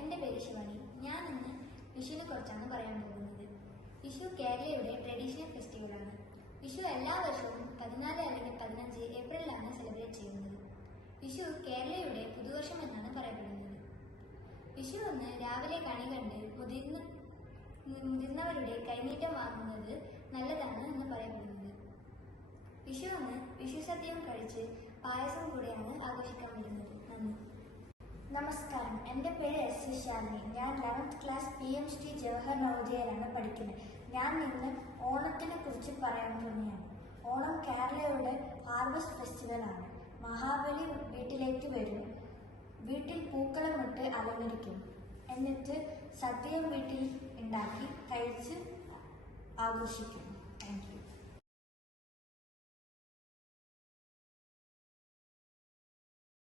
എൻ്റെ പേര് ശിവാനി. ഞാൻ ഇന്ന് വിഷുവിനെ കുറിച്ചാണ് പറയാൻ പോകുന്നത്. വിഷു കേരളയുടെ ട്രഡീഷണൽ ഫെസ്റ്റിവലാണ്. വിഷു എല്ലാ വർഷവും 14 അല്ലെങ്കിൽ 15 ഏപ്രിലാണ് സെലിബ്രേറ്റ് ചെയ്യുന്നത്. വിഷു കേരളയുടെ പുതുവർഷം എന്നാണ് പറയപ്പെടുന്നത്. വിഷു അന്ന് രാവിലെ കണി കണ്ട് മുതിർന്നവരുടെ കൈനീട്ടം വാങ്ങുന്നത് നല്ലതാണ് എന്ന് പറയപ്പെടുന്നത്. വിഷു അന്ന് വിഷു സദ്യയും കഴിച്ച് പായസം കൂടെയാണ് ആഘോഷിക്കാൻ വരുന്നത്. നന്ദി. നമസ്കാരം, എൻ്റെ പേര് എസ് ശാലിനി. ഞാൻ 11th ക്ലാസ് PMC ജവഹർ നവോദയയിലാണ് പഠിക്കുന്നത്. ഞാൻ ഇന്ന് ഓണത്തിനെ കുറിച്ച് പറയാൻ പോകുകയാണ്. ഓണം കേരളയുടെ ഹാർവസ്റ്റ് ഫെസ്റ്റിവലാണ്. മഹാബലി വീട്ടിലേക്ക് വരും. വീട്ടിൽ പൂക്കളമിട്ട് അലങ്കരിക്കും. എന്നിട്ട് സദ്യയും വീട്ടിൽ ഉണ്ടാക്കി കഴിച്ച് ആഘോഷിക്കും. Thank you.